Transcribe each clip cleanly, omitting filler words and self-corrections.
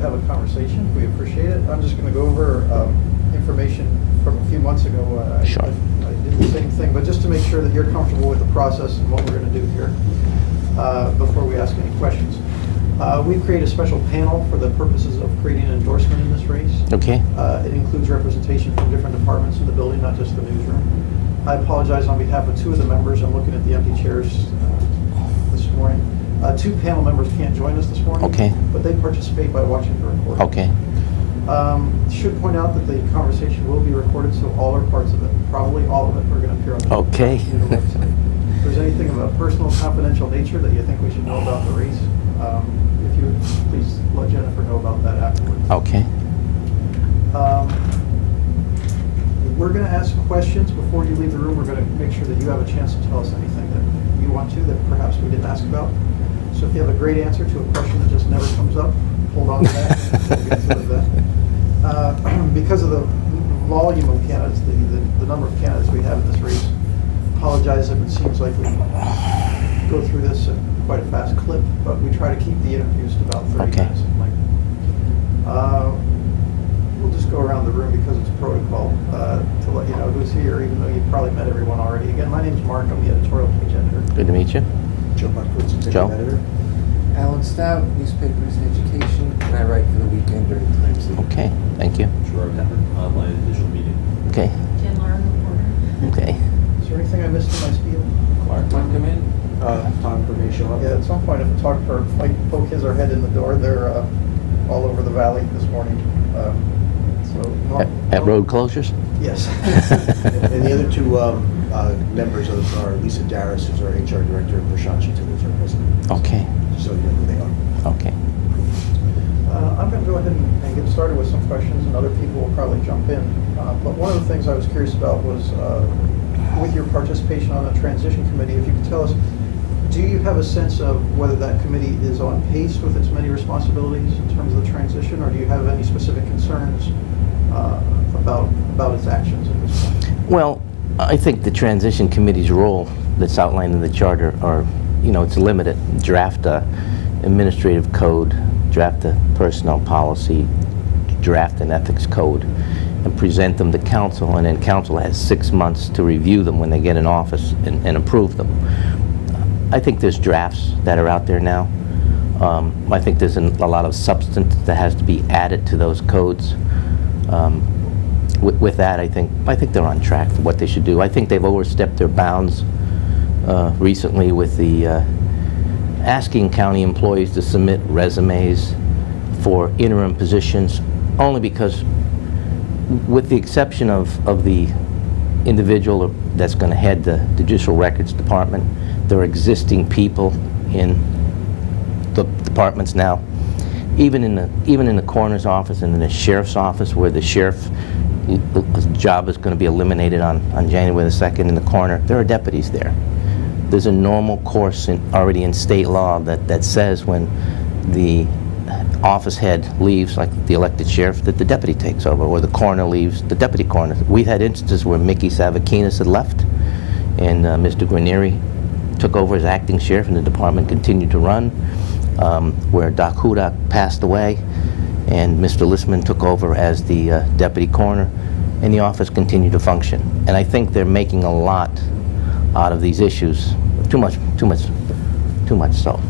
have a conversation. We appreciate it. I'm just going to go over information from a few months ago. Sure. I did the same thing, but just to make sure that you're comfortable with the process and what we're going to do here before we ask any questions. We've created a special panel for the purposes of creating an endorsement in this race. Okay. It includes representation from different departments in the building, not just the newsroom. I apologize on behalf of 2 of the members. I'm looking at the empty chairs this morning. 2 panel members can't join us this morning. Okay. But they participate by watching the recording. Okay. Should point out that the conversation will be recorded, so all or parts of it, probably all of it, are going to appear on the Okay. website. If there's anything of a personal, confidential nature that you think we should know about the race, if you would please let Jennifer know about that afterwards. Okay. We're going to ask questions before you leave the room. We're going to make sure that you have a chance to tell us anything that you want to that perhaps we didn't ask about. So if you have a great answer to a question that just never comes up, hold on to that. We'll get to that. Because of the volume of candidates, the number of candidates we have in this race, apologize if it seems like we go through this at quite a fast clip, but we try to keep the interviews to about 30 Okay. minutes in length. We'll just go around the room because it's protocol to let you know who's here, even though you've probably met everyone already. Again, my name's Mark. I'm the editorial page editor. Good to meet you. Joe Buckwitz, executive Joe. editor. Alan Stout, newspapers and education, and I write for the Weekend during Times League. Okay. Thank you. Gerard Pepper, online and digital media. Okay. Jen Lauren, reporter. Okay. Is there anything I missed in my spiel? Clark, want to come in? Tom may show up. Yeah, at some point, if a photographer might poke his or head in the door, they're all over the valley this morning. At road closures? Yes. And the other 2 members are Lisa Darris, who's our HR director, and Prashant Chitta, who's our president. Okay. So you know who they are. Okay. I'm going to go ahead and get started with some questions, and other people will probably jump in. But one of the things I was curious about was with your participation on the transition committee, if you could tell us, do you have a sense of whether that committee is on pace with its many responsibilities in terms of the transition, or do you have any specific concerns about its actions at this point? Well, I think the transition committee's role that's outlined in the charter are, it's limited. Draft a administrative code, draft a personnel policy, draft an ethics code, and present them to council, and then council has 6 months to review them when they get in office and approve them. I think there's drafts that are out there now. I think there's a lot of substance that has to be added to those codes. With that, I think they're on track for what they should do. I think they've overstepped their bounds recently with the asking county employees to submit resumes for interim positions, only because, with the exception of the individual that's going to head the Judicial Records Department, there are existing people in the departments now. Even in the coroner's office and in the sheriff's office, where the sheriff's job is going to be eliminated on January the 2nd in the coroner, there are deputies there. There's a normal course already in state law that says when the office head leaves, like the elected sheriff, that the deputy takes over, or the coroner leaves, the deputy coroner. We've had instances where Mickey Savakinas had left, and Mr. Guarnieri took over as acting sheriff, and the department continued to run. Where Doc Hudak passed away, and Mr. Listman took over as the deputy coroner, and the office continued to function. And I think they're making a lot out of these issues, too much so.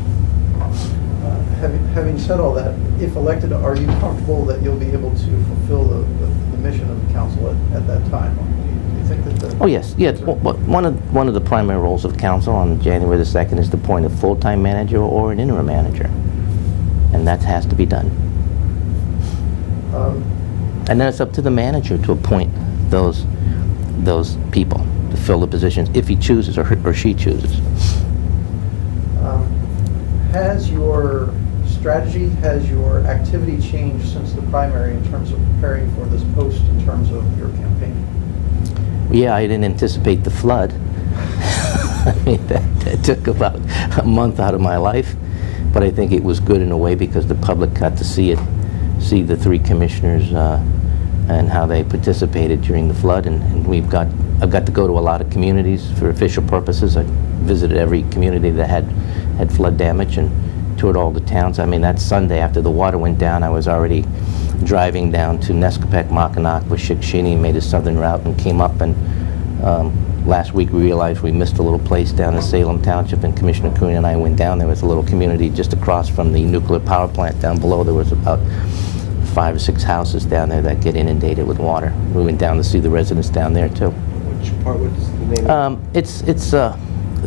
Having said all that, if elected, are you comfortable that you'll be able to fulfill the mission of the council at that time? Do you think that Oh yes, yeah. One of the primary roles of council on January the 2nd is to appoint a full-time manager or an interim manager, and that has to be done. And then it's up to the manager to appoint those people to fill the positions if he chooses or she chooses. Has your strategy, has your activity changed since the primary in terms of preparing for this post in terms of your campaign? Yeah, I didn't anticipate the flood. I mean, that took about a month out of my life, but I think it was good in a way because the public got to see the 3 commissioners and how they participated during the flood, and I've got to go to a lot of communities for official purposes. I visited every community that had flood damage, and toured all the towns. I mean, that Sunday after the water went down, I was already driving down to Nescopec, Mackinac, with Shikshini, made a southern route and came up, and last week we realized we missed a little place down in Salem Township, and Commissioner Cooney and I went down. There was a little community just across from the nuclear power plant down below. There was about 5 or 6 houses down there that get inundated with water. We went down to see the residents down there too. Which part, what is the name of it? It's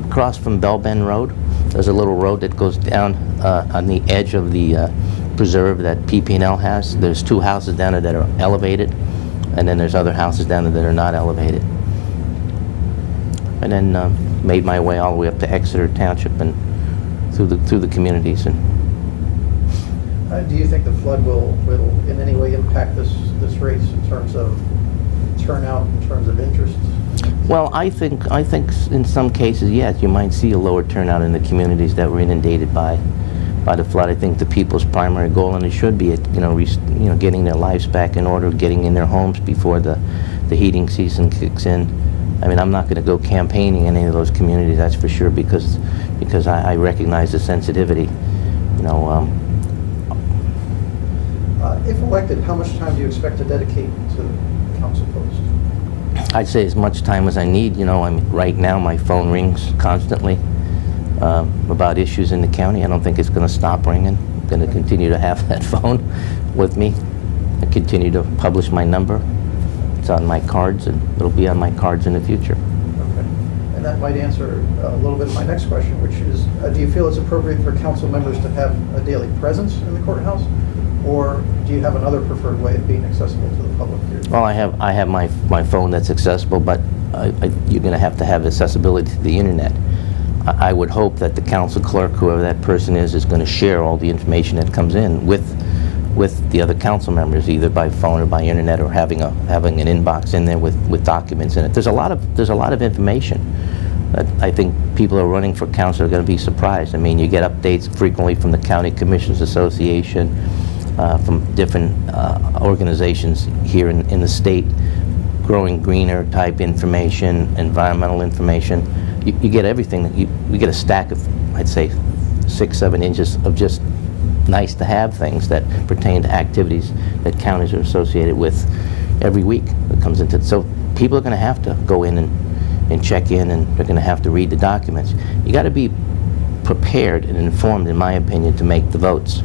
across from Bell Bend Road. There's a little road that goes down on the edge of the preserve that PP&L has. There's 2 houses down there that are elevated, and then there's other houses down there that are not elevated. And then made my way all the way up to Exeter Township and through the communities. And Do you think the flood will in any way impact this race in terms of turnout, in terms of interest? well, I think in some cases, yes, you might see a lower turnout in the communities that were inundated by the flood. I think the people's primary goal, and it should be, getting their lives back in order, getting in their homes before the heating season kicks in. I mean, I'm not going to go campaigning in any of those communities, that's for sure, because I recognize the sensitivity. If elected, how much time do you expect to dedicate to the council post? I'd say as much time as I need. I mean, right now my phone rings constantly about issues in the county. I don't think it's going to stop ringing. I'm going to continue to have that phone with me. I continue to publish my number. It's on my cards, and it'll be on my cards in the future. Okay. And that might answer a little bit of my next question, which is, do you feel it's appropriate for council members to have a daily presence in the courthouse? Or do you have another preferred way of being accessible to the public here? Well, I have my phone that's accessible, but you're going to have accessibility to the internet. I would hope that the council clerk, whoever that person is going to share all the information that comes in with the other council members, either by phone or by internet, or having an inbox in there with documents in it. There's a lot of information that I think people who are running for council are going to be surprised. I mean, you get updates frequently from the County Commissioners Association, from different organizations here in the state, growing greener type information, environmental information. You get everything. You get a stack of, I'd say, 6-7 inches of just nice to have things that pertain to activities that counties are associated with every week that comes into. So people are going to have to go in and check in, and they're going to have to read the documents. You got to be prepared and informed, in my opinion, to make the votes.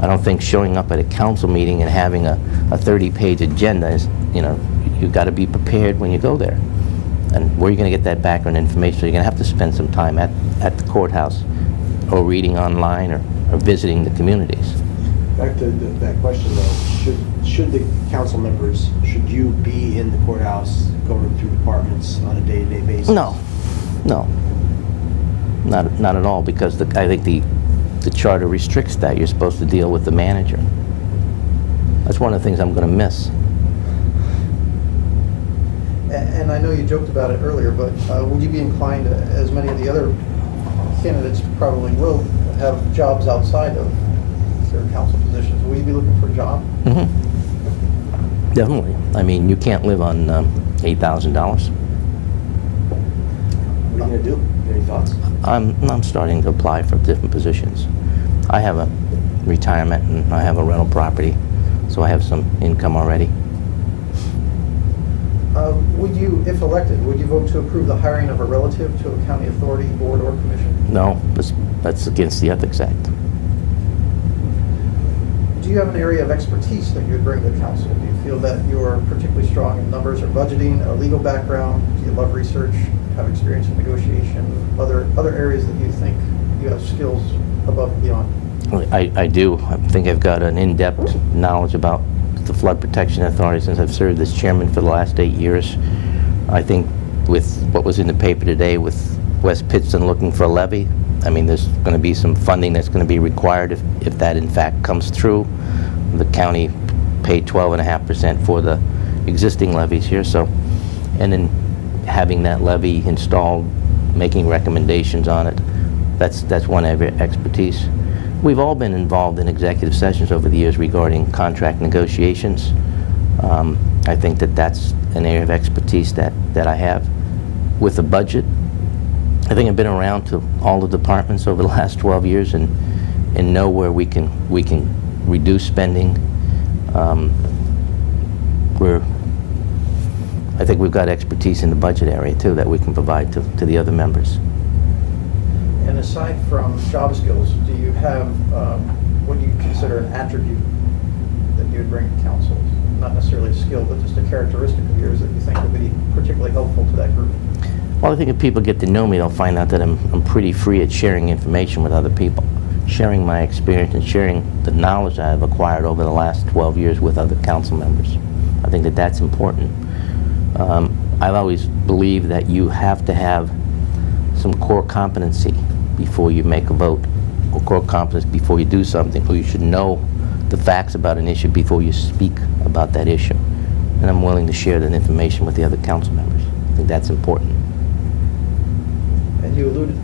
I don't think showing up at a council meeting and having a 30-page agenda is, you've got to be prepared when you go there. And where are you going to get that background information? So you're going to have to spend some time at the courthouse, or reading online, or visiting the communities. Back to that question though, should the council members, should you be in the courthouse going through departments on a day-to-day basis? No, not at all, because I think the charter restricts that. You're supposed to deal with the manager. That's one of the things I'm going to miss. And I know you joked about it earlier, but would you be inclined, as many of the other candidates probably will, have jobs outside of their council positions? Will you be looking for a job? Mm-hmm. Definitely. I mean, you can't live on $8,000. What are you going to do? Any thoughts? I'm starting to apply for different positions. I have a retirement, and I have a rental property, so I have some income already. Would you, if elected, would you vote to approve the hiring of a relative to a county authority, board, or commission? No, that's against the Ethics Act. Do you have an area of expertise that you would bring to the council? Do you feel that you are particularly strong in numbers or budgeting, a legal background? Do you love research, have experience in negotiation, other areas that you think you have skills above and beyond? I do. I think I've got an in-depth knowledge about the Flood Protection Authority since I've served as chairman for the last 8 years. I think with what was in the paper today with West Pittston looking for a levy, I mean, there's going to be some funding that's going to be required if that in fact comes through. The county paid 12.5% for the existing levies here, so, and then having that levy installed, making recommendations on it, that's one area of expertise. We've all been involved in executive sessions over the years regarding contract negotiations. I think that's an area of expertise that I have. With the budget, I think I've been around to all the departments over the last 12 years and and know where we can reduce spending. I think we've got expertise in the budget area too that we can provide to the other members. And aside from job skills, do you have, what do you consider an attribute that you would bring to council? Not necessarily a skill, but just a characteristic of yours that you think would be particularly helpful to that group? Well, I think if people get to know me, they'll find out that I'm pretty free at sharing information with other people, sharing my experience and sharing the knowledge I've acquired over the last 12 years with other council members. I think that that's important. I've always believed that you have to have some core competency before you make a vote, or core competence before you do something, or you should know the facts about an issue before you speak about that issue. And I'm willing to share that information with the other council members. I think that's important. And you alluded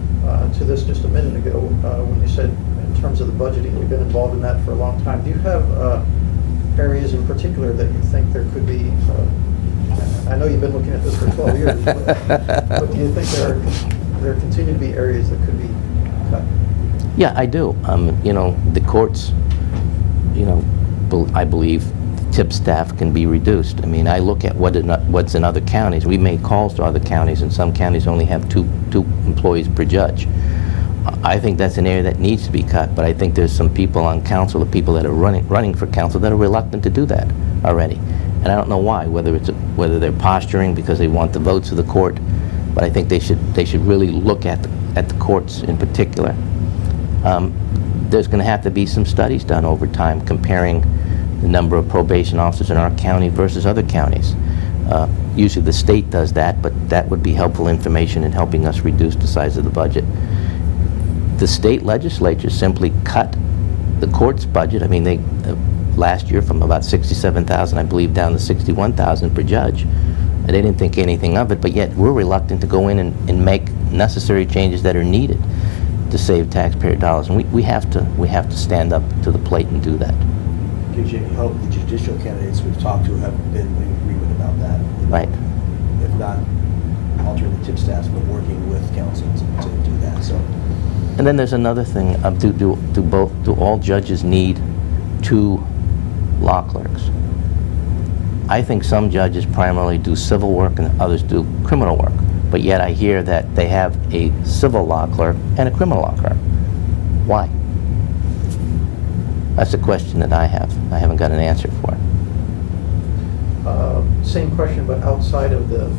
to this just a minute ago when you said in terms of the budgeting, you've been involved in that for a long time. Do you have areas in particular that you think there could be, I know you've been looking at this for 12 years, but do you think there continue to be areas that could be cut? Yeah, I do. You know, the courts, you know, I believe tip staff can be reduced. I mean, I look at what's in other counties. We make calls to other counties, and some counties only have two employees per judge. I think that's an area that needs to be cut, but I think there's some people on council, the people that are running for council, that are reluctant to do that already. And I don't know why, whether they're posturing because they want the votes of the court, but I think they should really look at the courts in particular. There's going to have to be some studies done over time comparing the number of probation officers in our county versus other counties. Usually the state does that, but that would be helpful information in helping us reduce the size of the budget. The state legislature simply cut the court's budget. I mean, they last year from about $67,000, I believe, down to $61,000 per judge. And they didn't think anything of it, but yet we're reluctant to go in and make necessary changes that are needed to save taxpayer dollars. And we have to stand up to the plate and do that. Gives you any hope the judicial candidates we've talked to have been in agreement about that. Right. If not altering the tip staffs, but working with council to do that. So. And then there's another thing. Do all judges need 2 law clerks? I think some judges primarily do civil work and others do criminal work. But yet I hear that they have a civil law clerk and a criminal law clerk. Why? That's a question that I have. I haven't got an answer for it. Same question, but outside of the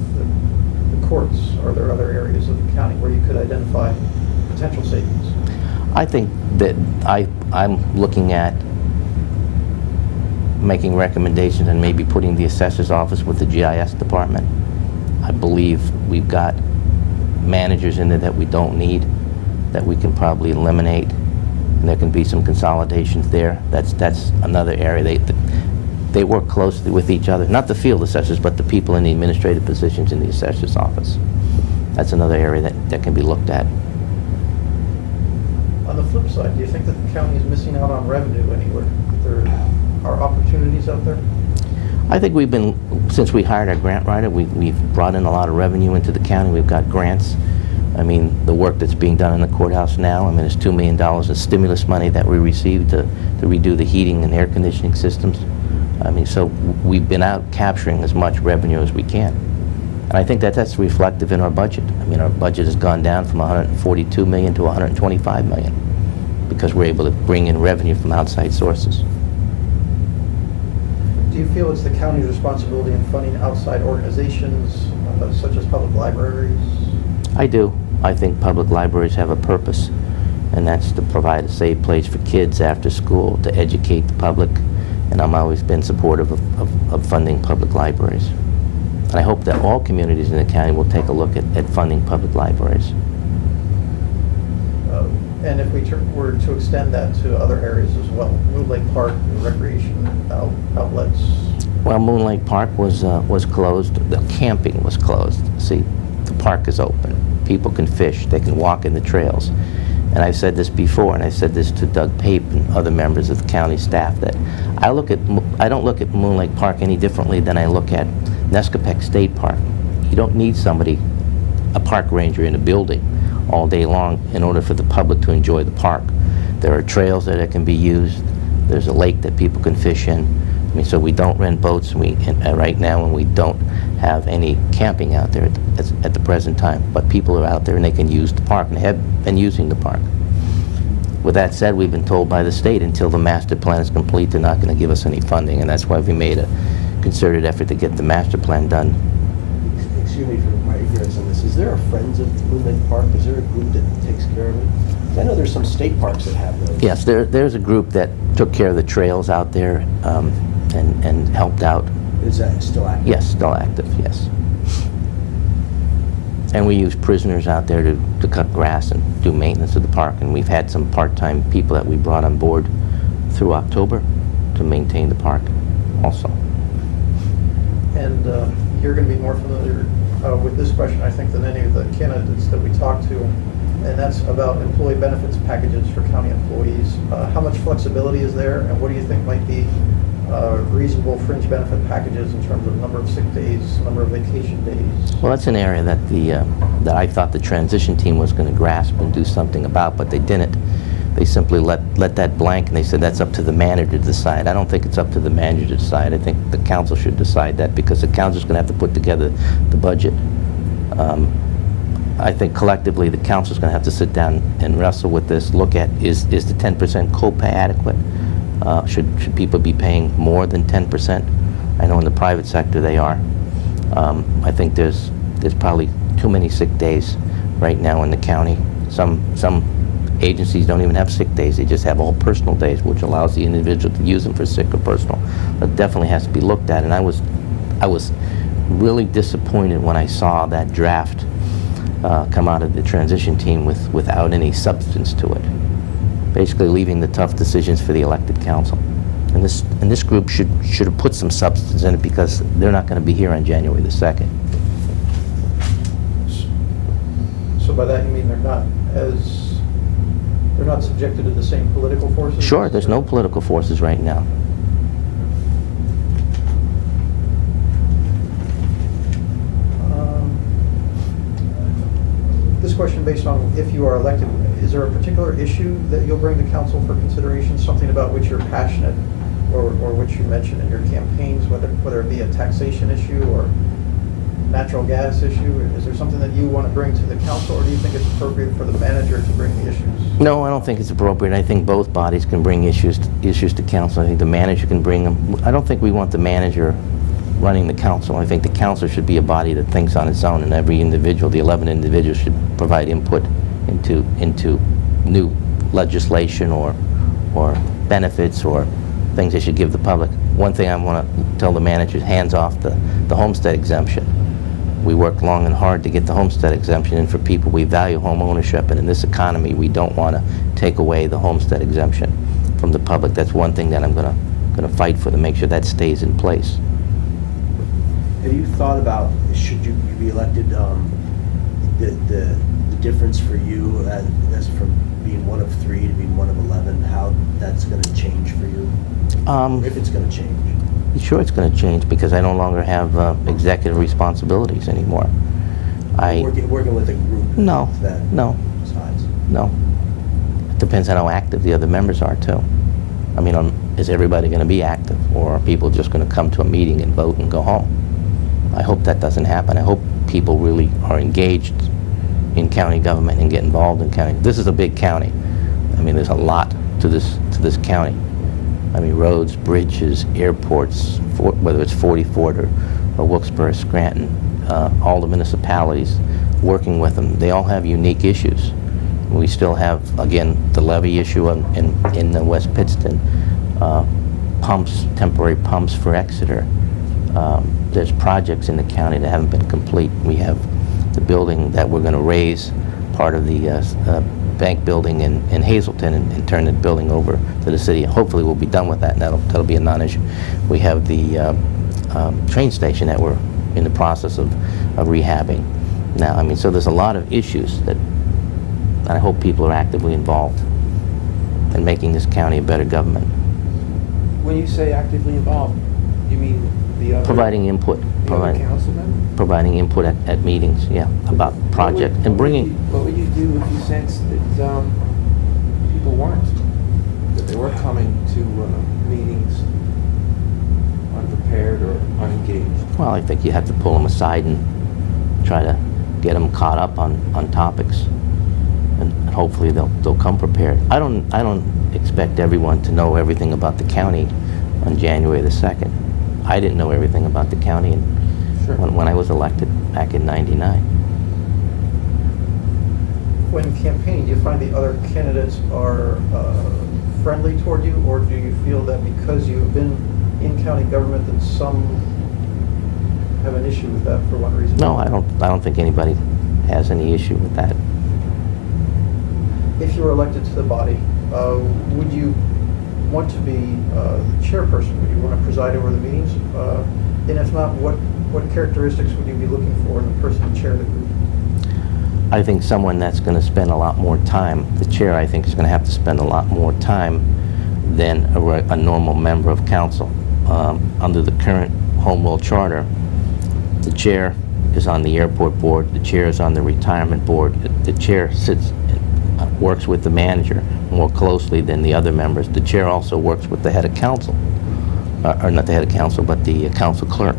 courts, are there other areas of the county where you could identify potential savings? I think that I'm looking at making recommendations and maybe putting the assessor's office with the GIS department. I believe we've got managers in there that we don't need, that we can probably eliminate, and there can be some consolidations there. That's another area. They work closely with each other, not the field assessors, but the people in the administrative positions in the assessor's office. That's another area that can be looked at. On the flip side, do you think that the county is missing out on revenue anywhere? There are opportunities out there? I think we've been, since we hired our grant writer, we've brought in a lot of revenue into the county. We've got grants. I mean, the work that's being done in the courthouse now, I mean, it's $2 million of stimulus money that we received to redo the heating and air conditioning systems. I mean, so we've been out capturing as much revenue as we can. And I think that's reflective in our budget. I mean, our budget has gone down from $142 million to $125 million because we're able to bring in revenue from outside sources. Do you feel it's the county's responsibility in funding outside organizations such as public libraries? I do. I think public libraries have a purpose, and that's to provide a safe place for kids after school, to educate the public, and I've always been supportive of funding public libraries. And I hope that all communities in the county will take a look at funding public libraries. And if we were to extend that to other areas as well, Moon Lake Park, recreation outlets? Well, Moon Lake Park was closed. The camping was closed. See, the park is open. People can fish. They can walk in the trails. And I've said this before, and I said this to Doug Pape and other members of the county staff, that I don't look at Moon Lake Park any differently than I look at Nescopec State Park. You don't need a park ranger in a building all day long in order for the public to enjoy the park. There are trails that it can be used. There's a lake that people can fish in. I mean, so we don't rent boats right now, and we don't have any camping out there at the present time. But people are out there and they can use the park, and they have been using the park. With that said, we've been told by the state until the master plan is complete, they're not going to give us any funding, and that's why we made a concerted effort to get the master plan done. Excuse me for my ignorance on this. Is there a Friends of Moon Lake Park? Is there a group that takes care of it? I know there's some state parks that have those. Yes, there's a group that took care of the trails out there and helped out. Is that still active? Yes, still active, yes. And we use prisoners out there to cut grass and do maintenance of the park. And we've had some part-time people that we brought on board through October to maintain the park also. And you're going to be more familiar with this question, I think, than any of the candidates that we talked to. And that's about employee benefits packages for county employees. How much flexibility is there, and what do you think might be reasonable fringe benefit packages in terms of number of sick days, number of vacation days? Well, that's an area that that I thought the transition team was going to grasp and do something about, but they didn't. They simply let that blank, and they said that's up to the manager to decide. I don't think it's up to the manager to decide. I think the council should decide that, because the council's going to have to put together the budget. I think collectively the council's going to have to sit down and wrestle with this, look at is the 10% copay adequate? Should people be paying more than 10%? I know in the private sector they are. I think there's probably too many sick days right now in the county. Some agencies don't even have sick days. They just have all personal days, which allows the individual to use them for sick or personal. It definitely has to be looked at. And I was really disappointed when I saw that draft come out of the transition team without any substance to it, basically leaving the tough decisions for the elected council. And this group should have put some substance in it, because they're not going to be here on January the 2nd. So by that you mean they're not subjected to the same political forces? Sure, there's no political forces right now. This question based on if you are elected, is there a particular issue that you'll bring to council for consideration, something about which you're passionate or which you mentioned in your campaigns, whether it be a taxation issue or natural gas issue? Is there something that you want to bring to the council, or do you think it's appropriate for the manager to bring the issues? No, I don't think it's appropriate. I think both bodies can bring issues to council. I think the manager can bring them. I don't think we want the manager running the council. I think the council should be a body that thinks on its own, and every individual, the 11 individuals, should provide input into new legislation or benefits or things they should give the public. One thing I want to tell the manager is hands off the homestead exemption. We worked long and hard to get the homestead exemption in for people. We value home ownership, and in this economy we don't want to take away the homestead exemption from the public. That's one thing that I'm going to fight for, to make sure that stays in place. Have you thought about, should you be elected, the difference for you as from being one of 3 to being one of 11, how that's going to change for you? If it's going to change. Sure, it's going to change, because I no longer have executive responsibilities anymore. Working with a group No, that no, size. no. It depends on how active the other members are, too. I mean, is everybody going to be active, or are people just going to come to a meeting and vote and go home? I hope that doesn't happen. I hope people really are engaged in county government and get involved in county. This is a big county. I mean, there's a lot to this county. I mean, roads, bridges, airports, whether it's 44 or Wilkes-Barre, Scranton, all the municipalities, working with them, they all have unique issues. We still have, again, the levee issue in the West Pittston, pumps, temporary pumps for Exeter. There's projects in the county that haven't been complete. We have the building that we're going to raise, part of the bank building in Hazleton, and turn the building over to the city. Hopefully we'll be done with that, and that'll be a non-issue. We have the train station that we're in the process of rehabbing now. I mean, so there's a lot of issues that I hope people are actively involved in making this county a better government. When you say actively involved, you mean the other... Providing input. The other council members? Providing input at meetings, yeah, about project and bringing... What would you do if you sensed that people weren't? to meetings unprepared or unengaged? Well, I think you have to pull them aside and try to get them caught up on topics, and hopefully they'll come prepared. I don't expect everyone to know everything about the county on January the 2nd. I didn't know everything about the county Sure. when I was elected back in '99. When campaigning, do you find the other candidates are friendly toward you, or do you feel that because you've been in county government that some have an issue with that for one reason? No, I don't think anybody has any issue with that. If you were elected to the body, would you want to be the chairperson? Would you want to preside over the meetings? And if not, what characteristics would you be looking for in the person to chair the group? I think someone that's going to spend a lot more time, the chair, I think, is going to have to spend a lot more time than a normal member of council. Under the current Home Rule Charter, the chair is on the airport board, the chair is on the retirement board, the chair works with the manager more closely than the other members. The chair also works with the head of council, or not the head of council, but the council clerk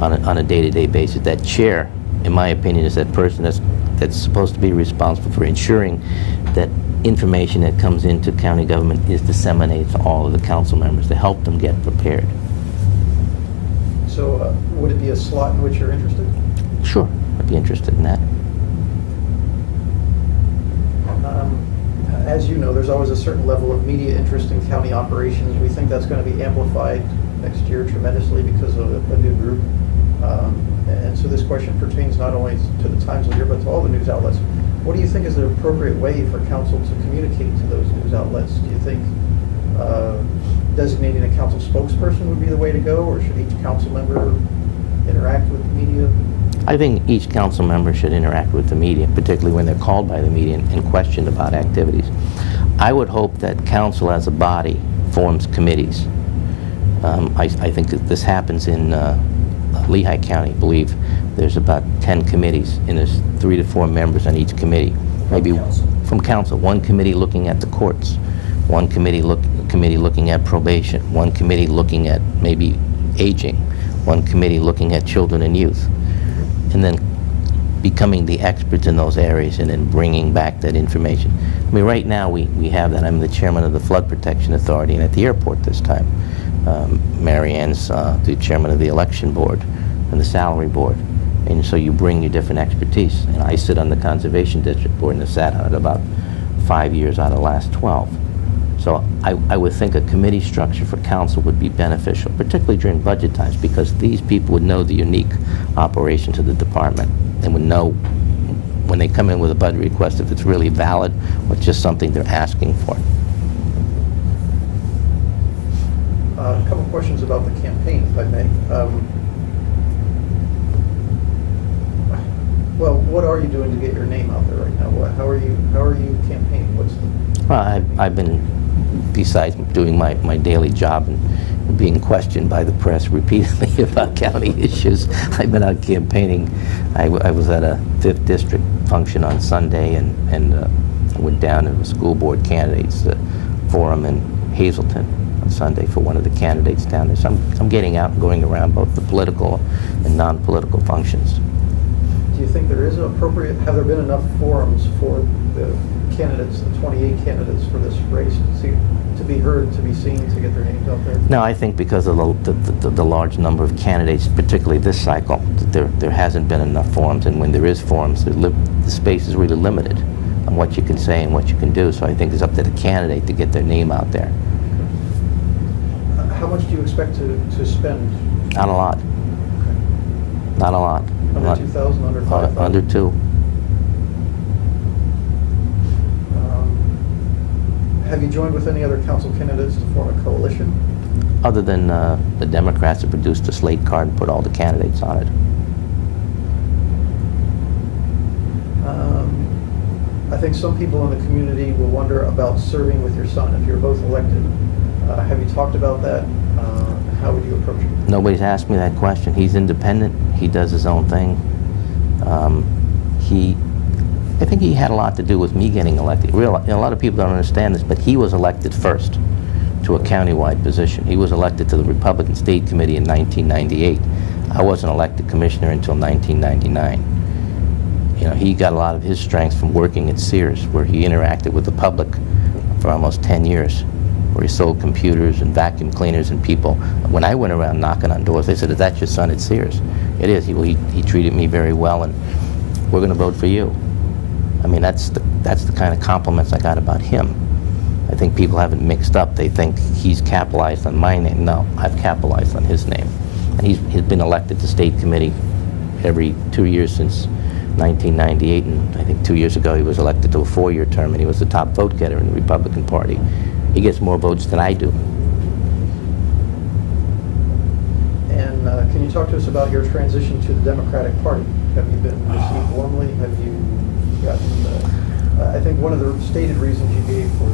on a day-to-day basis. That chair, in my opinion, is that person that's supposed to be responsible for ensuring that information that comes into county government is disseminated to all of the council members to help them get prepared. So would it be a slot in which you're interested? Sure, I'd be interested in that. As you know, there's always a certain level of media interest in county operations. We think that's going to be amplified next year tremendously because of a new group. And so this question pertains not only to the Times-Leader, but to all the news outlets. What do you think is the appropriate way for council to communicate to those news outlets? Do you think designating a council spokesperson would be the way to go, or should each council member interact with the media? I think each council member should interact with the media, particularly when they're called by the media and questioned about activities. I would hope that council as a body forms committees. I think that this happens in Lehigh County. I believe there's about 10 committees, and there's 3 to 4 members on each committee. Maybe from council. One committee looking at the courts, one committee looking at probation, one committee looking at maybe aging, one committee looking at children and youth, and then becoming the experts in those areas and then bringing back that information. I mean, right now we have that. I'm the chairman of the Flood Protection Authority, and at the airport this time, Mary Ann's the chairman of the election board and the salary board. And so you bring your different expertise. And I sit on the Conservation District Board and have sat on it about 5 years out of the last 12. So I would think a committee structure for council would be beneficial, particularly during budget times, because these people would know the unique operations of the department and would know when they come in with a budget request if it's really valid or just something they're asking for. A couple questions about the campaign, if I may. Well, what are you doing to get your name out there right now? How are you campaigning? What's the... Well, I've been, besides doing my daily job and being questioned by the press repeatedly about county issues, I've been out campaigning. I was at a 5th district function on Sunday, and I went down to a school board candidates forum in Hazelton on Sunday for one of the candidates down there. So I'm getting out and going around both the political and non-political functions. Do you think there is have there been enough forums for the candidates, the 28 candidates for this race to be heard, to be seen, to get their names out there? No, I think because of the large number of candidates, particularly this cycle, that there hasn't been enough forums, and when there is forums, the space is really limited on what you can say and what you can do. So I think it's up to the candidate to get their name out there. How much do you expect to spend? Not a lot. Okay. Not a lot. Under 2,000, under 5,000? Under 2. Have you joined with any other council candidates to form a coalition? Other than the Democrats have produced a slate card and put all the candidates on it. I think some people in the community will wonder about serving with your son if you're both elected. Have you talked about that? How would you approach it? Nobody's asked me that question. He's independent. He does his own thing. I think he had a lot to do with me getting elected. A lot of people don't understand this, but he was elected first. to a countywide position. He was elected to the Republican State Committee in 1998. I wasn't elected commissioner until 1999. You know, he got a lot of his strength from working at Sears, where he interacted with the public for almost 10 years, where he sold computers and vacuum cleaners and people. When I went around knocking on doors, they said, "Is that your son at Sears?" It is. He treated me very well, and we're going to vote for you. I mean, that's the kind of compliments I got about him. I think people have it mixed up. They think he's capitalized on my name. No, I've capitalized on his name. And he's been elected to state committee every 2 years since 1998, and I think 2 years ago he was elected to a 4-year term, and he was the top vote getter in the Republican Party. He gets more votes than I do. And can you talk to us about your transition to the Democratic Party? Have you been received warmly? Have you gotten, I think one of the stated reasons you gave for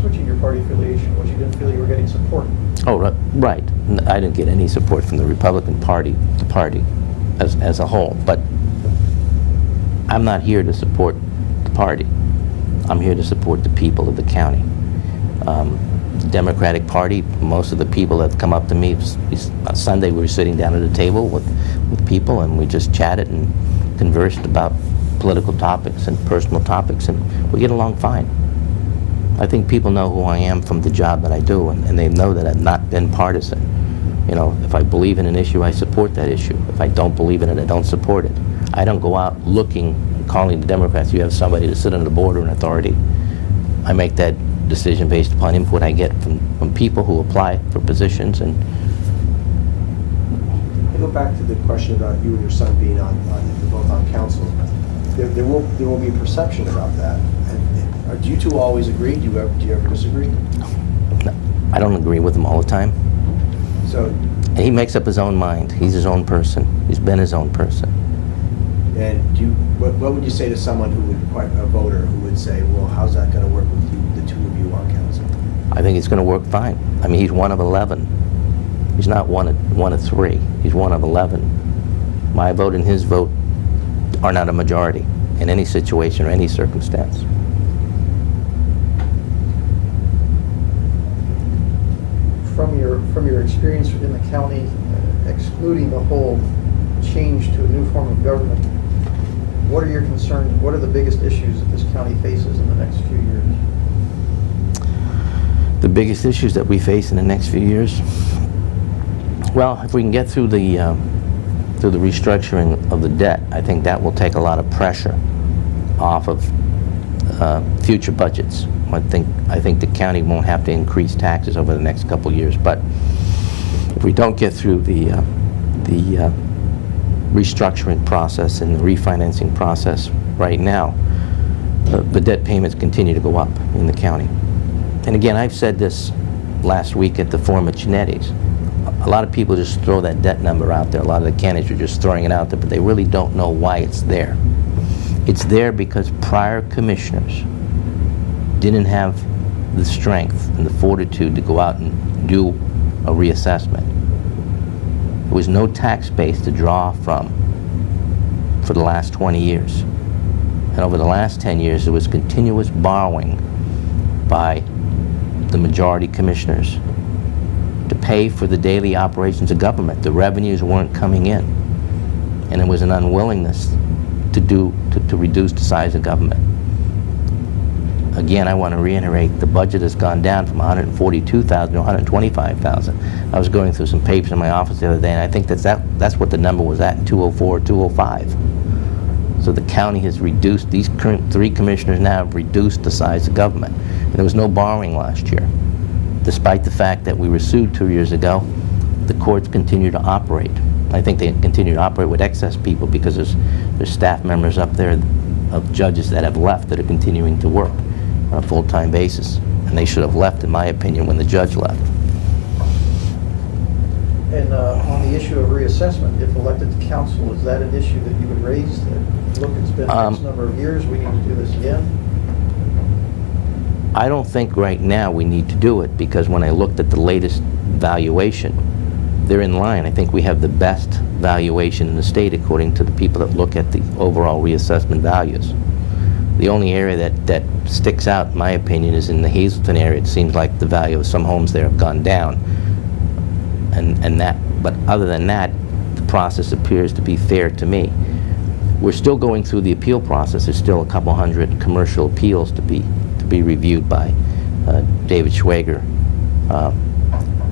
switching your party affiliation was you didn't feel you were getting support. Oh, right. I didn't get any support from the Republican Party, the party as a whole, but I'm not here to support the party. I'm here to support the people of the county. The Democratic Party, most of the people that come up to me, on Sunday we were sitting down at a table with people, and we just chatted and conversed about political topics and personal topics, and we get along fine. I think people know who I am from the job that I do, and they know that I've not been partisan. You know, if I believe in an issue, I support that issue. If I don't believe in it, I don't support it. I don't go out looking, calling the Democrats, you have somebody to sit on the board or an authority. I make that decision based upon input I get from people who apply for positions. And I go back to the question about you and your son being both on council. There will be a perception about that. And do you two always agree? Do you ever disagree? I don't agree with him all the time. So, And he makes up his own mind. He's his own person. He's been his own person. and what would you say to someone who would, a voter, who would say, well, how's that going to work with you, the two of you on council? I think it's going to work fine. I mean, he's one of 11. He's not one of 3. He's one of 11. My vote and his vote are not a majority in any situation or any circumstance. From your experience in the county, excluding the whole change to a new form of government, what are your concerns? What are the biggest issues that this county faces in the next few years? The biggest issues that we face in the next few years? Well, if we can get through the restructuring of the debt, I think that will take a lot of pressure off of future budgets. I think the county won't have to increase taxes over the next couple of years. But if we don't get through the restructuring process and the refinancing process right now, the debt payments continue to go up in the county. And again, I've said this last week at the forum at Genetti's. A lot of people just throw that debt number out there. A lot of the candidates are just throwing it out there, but they really don't know why it's there. It's there because prior commissioners didn't have the strength and the fortitude to go out and do a reassessment. There was no tax base to draw from for the last 20 years. And over the last 10 years, there was continuous borrowing by the majority commissioners to pay for the daily operations of government. The revenues weren't coming in. And there was an unwillingness to reduce the size of government. Again, I want to reiterate, the budget has gone down from $142,000 to $125,000. I was going through some papers in my office the other day, and I think that's what the number was at in 2004, 2005. So the county has reduced, these current 3 commissioners now have reduced the size of government. And there was no borrowing last year. Despite the fact that we were sued 2 years ago, the courts continue to operate. I think they continue to operate with excess people because there's staff members up there of judges that have left that are continuing to work on a full-time basis. And they should have left, in my opinion, when the judge left. And on the issue of reassessment, if elected to council, is that an issue that you would raise? That, look, it's been X number of years, we need to do this again? I don't think right now we need to do it, because when I looked at the latest valuation, they're in line. I think we have the best valuation in the state according to the people that look at the overall reassessment values. The only area that sticks out, in my opinion, is in the Hazelton area. It seems like the value of some homes there have gone down. But other than that, the process appears to be fair to me. We're still going through the appeal process. There's still a couple hundred commercial appeals to be reviewed by David Schwager.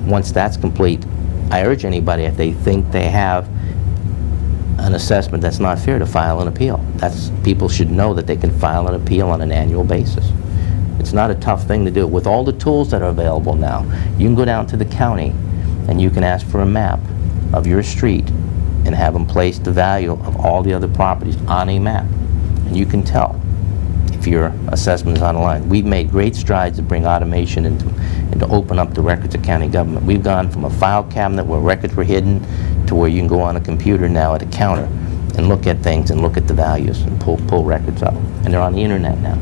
Once that's complete, I urge anybody, if they think they have an assessment that's not fair, to file an appeal. People should know that they can file an appeal on an annual basis. It's not a tough thing to do. With all the tools that are available now, you can go down to the county and you can ask for a map of your street and have them place the value of all the other properties on a map. And you can tell if your assessment is out of line. We've made great strides to bring automation and to open up the records of county government. We've gone from a file cabinet where records were hidden to where you can go on a computer now at a counter and look at things and look at the values and pull records up. And they're on the internet now.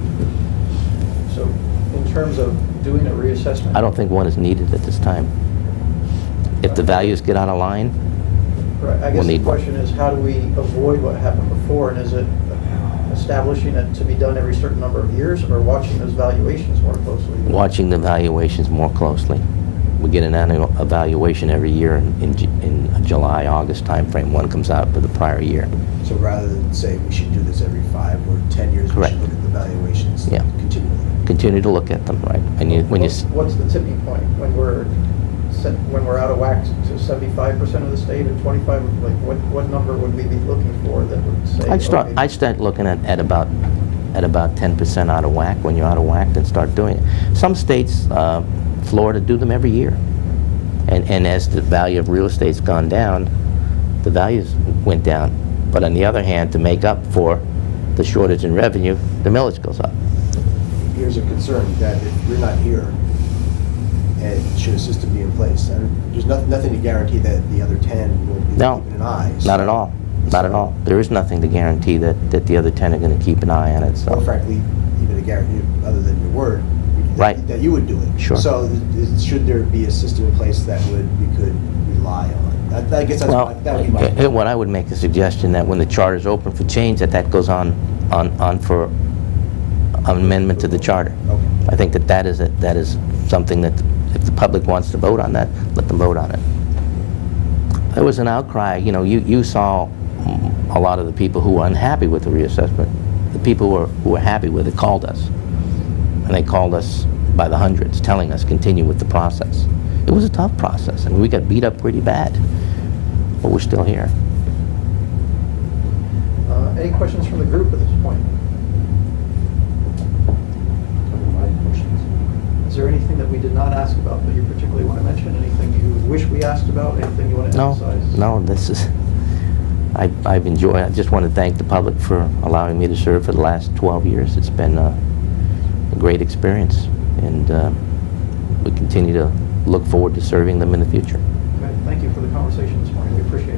So in terms of doing a reassessment. I don't think one is needed at this time. If the values get out of line, Right, I we'll guess the need one. question is, how do we avoid what happened before? And is it establishing it to be done every certain number of years, or watching those valuations more closely? Watching the valuations more closely. We get an annual evaluation every year in July, August timeframe. One comes out for the prior year. So rather than say we should do this every 5 or 10 years, Correct. we should look at the valuations Yeah. continually. Continue to look at them, right? And What's the tipping point when we're out of whack to 75% of the state or 25? Like what number would we be looking for that would say? okay, I'd start looking at about 10% out of whack. When you're out of whack, then start doing it. Some states, Florida, do them every year. And as the value of real estate's gone down, the values went down. But on the other hand, to make up for the shortage in revenue, the millage goes up. Here's a concern that if you're not here, and should a system be in place, and there's nothing to guarantee that the other 10 will be No, keeping an eye. not at all. Not at all. There is nothing to guarantee that the other 10 are going to keep an eye on it. Or So, frankly, even a guarantee, other than your word, Right. that you would do it. Sure. So should there be a system in place that we could rely on? I guess that's well, that would be my what I would make a suggestion that when the charter is open for change, that goes on for amendment to the charter. Okay. I think that is something that if the public wants to vote on that, let them vote on it. There was an outcry. You saw a lot of the people who were unhappy with the reassessment. The people who were happy with it called us, and they called us by the hundreds, telling us continue with the process. It was a tough process, and we got beat up pretty bad, but we're still here. Any questions from the group at this point? Is there anything that we did not ask about that you particularly want to mention? Anything you wish we asked about? Anything you want to emphasize? No, this is, I've enjoyed, I just want to thank the public for allowing me to serve for the last 12 years. It's been a great experience, and we continue to look forward to serving them in the future. Okay, thank you for the conversation this morning. We appreciate it.